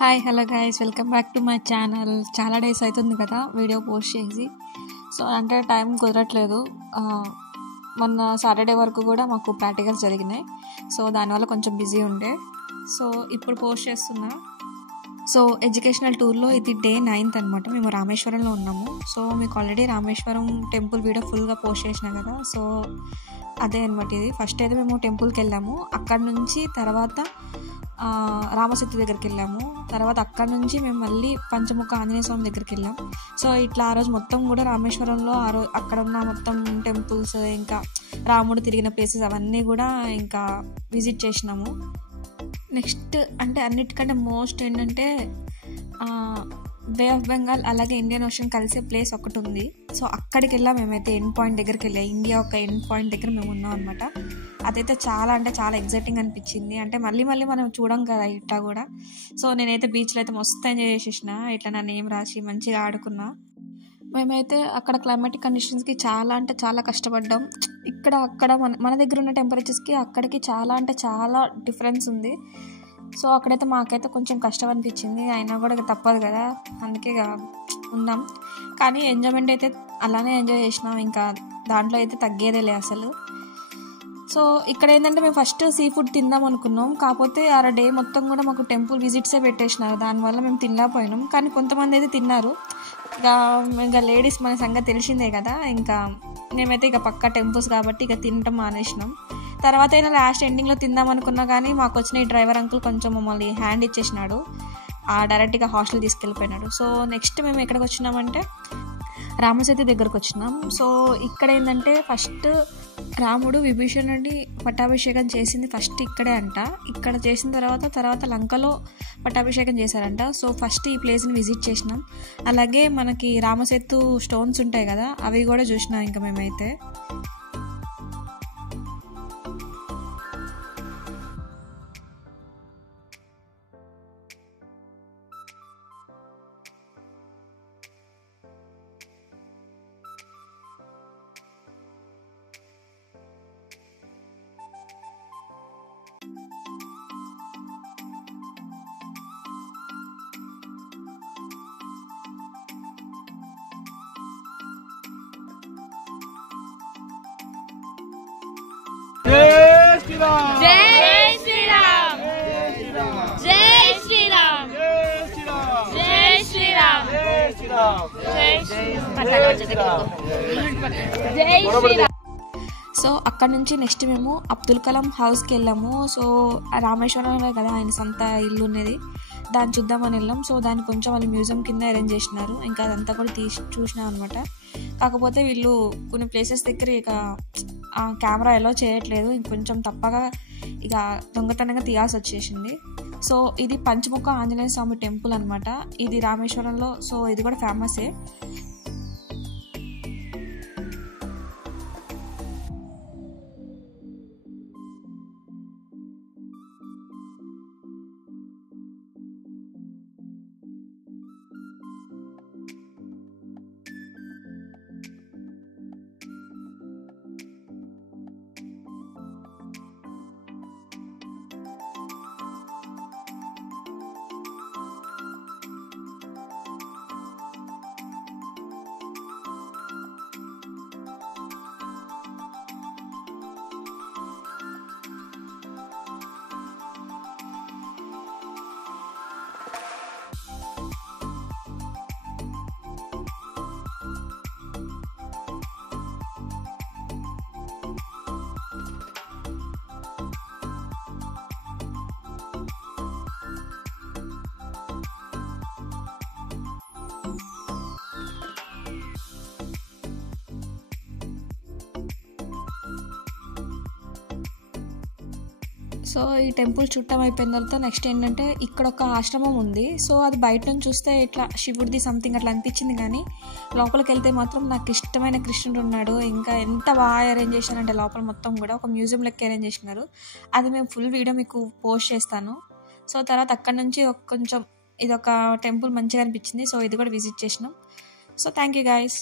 Hi hello guys, welcome back to my channel. చాలా days అవుతుంది కదా వీడియో పోస్ట్ చేసి. సో అంటే టైం కుదరట్లేదు. మొన్న సాటర్డే వరకు కూడా మాకు ప్రాక్టికల్స్ జరిగినాయి. సో దానివల్ల కొంచెం బిజీ ఉండే. సో ఇప్పుడు పోస్ట్ చేస్తున్నా. సో ఎడ్యుకేషనల్ టూర్లో ఇది డే 9th అనమాట. మేము రామేశ్వరంలో ఉన్నాము. సో మీకు ఆల్రెడీ రామేశ్వరం టెంపుల్ వీడియో ఫుల్గా పోస్ట్ చేసినా కదా. సో అదే అనమాట ఇది. ఫస్ట్ అయితే మేము టెంపుల్కి వెళ్ళాము. అక్కడ నుంచి తర్వాత రామసేతు దగ్గరికి వెళ్ళాము. తర్వాత అక్కడ నుంచి మేము మళ్ళీ పంచముఖ ఆంజనేయ స్వామి దగ్గరికి వెళ్ళాం. సో ఇట్లా ఆ రోజు మొత్తం కూడా రామేశ్వరంలో అక్కడ ఉన్న మొత్తం టెంపుల్స్, ఇంకా రాముడు తిరిగిన ప్లేసెస్ అవన్నీ కూడా ఇంకా విజిట్ చేసినాము. నెక్స్ట్ అంటే అన్నిటికంటే మోస్ట్ ఏంటంటే బే ఆఫ్ బెంగాల్ అలాగే ఇండియన్ ఓషన్ కలిసే ప్లేస్ ఒకటి ఉంది. సో అక్కడికి వెళ్ళాం. మేమైతే ఎండ్ పాయింట్ దగ్గరికి వెళ్ళాం. ఇండియా ఒక ఎండ్ పాయింట్ దగ్గర మేము ఉన్నాం అనమాట. అదైతే చాలా అంటే చాలా ఎగ్జైటింగ్ అనిపించింది. అంటే మళ్ళీ మనం చూడం కదా ఇట్లా కూడా. సో నేనైతే బీచ్లో అయితే మస్తు ఎంజాయ్ చేసేసిన. ఇట్లా నా నేమ్ రాసి మంచిగా ఆడుకున్నా. మేమైతే అక్కడ క్లైమాటిక్ కండిషన్స్కి చాలా అంటే చాలా కష్టపడ్డాం. అక్కడ మన దగ్గర ఉన్న టెంపరేచర్స్కి అక్కడికి చాలా అంటే చాలా డిఫరెన్స్ ఉంది. సో అక్కడైతే మాకైతే కొంచెం కష్టం అనిపించింది. అయినా కూడా తప్పదు కదా, అందుకే ఉన్నాం. కానీ ఎంజాయ్మెంట్ అయితే అలానే ఎంజాయ్ చేసినాం. ఇంకా దాంట్లో అయితే తగ్గేదేలే అసలు. సో ఇక్కడ ఏంటంటే మేము ఫస్ట్ సీ ఫుడ్ తిందాం అనుకున్నాం. కాకపోతే ఆ డే మొత్తం కూడా మాకు టెంపుల్ విజిట్సే పెట్టేసినారు. దానివల్ల మేము తినలేకపోయినాం. కానీ కొంతమంది అయితే తిన్నారు. ఇంకా లేడీస్ మన సంగతి తెలిసిందే కదా. ఇంకా మేమైతే ఇక పక్కా టెంపుల్స్ కాబట్టి ఇక తినటం మానేసినాం. తర్వాత అయినా లాస్ట్ ఎండింగ్లో తిందాం అనుకున్నా కానీ మాకు వచ్చిన ఈ డ్రైవర్ అంకుల్ కొంచెం మమ్మల్ని హ్యాండ్ ఇచ్చేసినాడు. డైరెక్ట్గా హాస్టల్ తీసుకెళ్ళిపోయినాడు. సో నెక్స్ట్ మేము ఎక్కడికి వచ్చినామంటే రామసేతు దగ్గరకు వచ్చినాం. సో ఇక్కడ ఏంటంటే ఫస్ట్ రాముడు విభీషణుడి పట్టాభిషేకం చేసింది ఫస్ట్ ఇక్కడే అంట. ఇక్కడ చేసిన తర్వాత లంకలో పట్టాభిషేకం చేశారంట. సో ఫస్ట్ ఈ ప్లేస్ని విజిట్ చేసినాం. అలాగే మనకి రామసేతు స్టోన్స్ ఉంటాయి కదా, అవి కూడా చూసినాం ఇంకా మేమైతే. जय श्री राम, जय श्री राम, जय श्री राम, जय श्री राम, जय श्री राम, जय श्री राम. సో అక్కడ నుంచి నెక్స్ట్ మేము అబ్దుల్ కలాం హౌస్కి వెళ్ళాము. సో రామేశ్వరంలో కదా ఆయన సొంత ఇల్లు ఉన్నది, దాన్ని చూద్దామని వెళ్ళాం. సో దాన్ని కొంచెం వాళ్ళు మ్యూజియం కింద అరేంజ్ చేసినారు. ఇంకా అదంతా కూడా చూసినాం అనమాట. కాకపోతే వీళ్ళు కొన్ని ప్లేసెస్ దగ్గర ఇక కెమెరా ఎలా చేయట్లేదు, ఇంకొంచెం తప్పగా ఇక దొంగతనంగా తీయాల్సి వచ్చేసింది. సో ఇది పంచముఖ ఆంజనేయ స్వామి టెంపుల్ అనమాట. ఇది రామేశ్వరంలో. సో ఇది కూడా ఫేమసే. సో ఈ టెంపుల్ చుట్టం అయిపోయిన తర్వాత నెక్స్ట్ ఏంటంటే ఇక్కడ ఒక ఆశ్రమం ఉంది. సో అది బయట నుంచి చూస్తే ఇట్లా శివుడిది సంథింగ్ అట్లా అనిపించింది. కానీ లోపలికి వెళ్తే మాత్రం నాకు ఇష్టమైన కృష్ణుడు ఉన్నాడు. ఇంకా ఎంత బాగా అరేంజ్ చేశారంటే లోపల మొత్తం కూడా ఒక మ్యూజియం లెక్క అరేంజ్ చేసినారు. అది మేము ఫుల్ వీడియో మీకు పోస్ట్ చేస్తాను. సో తర్వాత అక్కడ నుంచి కొంచెం ఇదొక టెంపుల్ మంచిగా అనిపించింది. సో ఇది కూడా విజిట్ చేసినాం. So thank you guys.